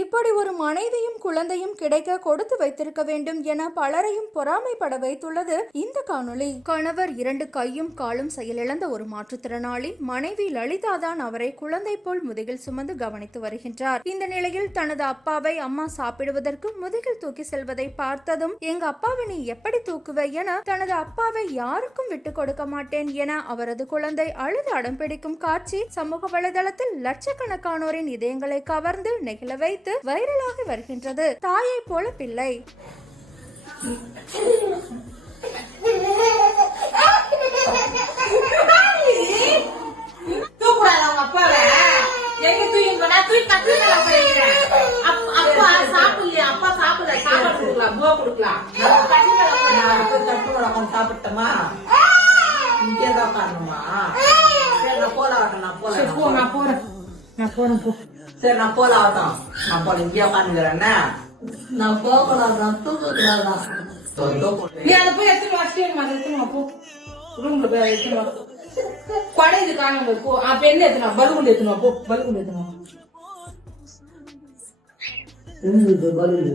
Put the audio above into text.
இப்படி ஒரு மனைவியும் குழந்தையும் கிடைக்க கொடுத்து வைத்திருக்க வேண்டும் என பலரையும் பொறாமைப்பட வைத்துள்ளது இந்த காணொளி. கணவர் இரண்டு கையும் காலும் செயலிழந்த ஒரு மாற்றுத்திறனாளி மனைவி லலிதா தான் அவரை குழந்தை போல் முதுகில் சுமந்து கவனித்து வருகின்றார். இந்த நிலையில் தனது அப்பாவை அம்மா சாப்பிடுவதற்கு முதுகில் தூக்கி செல்வதை பார்த்ததும் எங்க அப்பாவை நீ எப்படி தூக்குவ? என தனது அப்பாவை யாருக்கும் விட்டு கொடுக்க மாட்டேன் என அவரது குழந்தை அழுது அடம் பிடிக்கும் காட்சி சமூக வலைதளத்தில் லட்சக்கணக்கானோரின் இதயங்களை கவர்ந்து நெகிழ வைத்து வைரலாகி வருகின்றது. தாயை போல பிள்ளை. நான் சாப்பிட்டோமா இங்கே தான் சரி நான் போறேன். நான் போறேன் போ. சரி நான் போல ஆகட்டும் நான் போல இங்கே உட்காந்துக்கிறேன்னா நான் போகலாம் நான் தூக்கக்கூடாதா நீ அதை போய் எடுத்துட்டு வச்சுட்டு அதை எடுத்துன்னு வா, போ. ரூம்ல போய் எடுத்துன்னு வா. கொடை இது காணும் போ. ஆ பெண்ணு எடுத்துனா பலூன் எடுத்துன்னு வா, போ. பலூன் எடுத்துன்னு வா. பலூன்?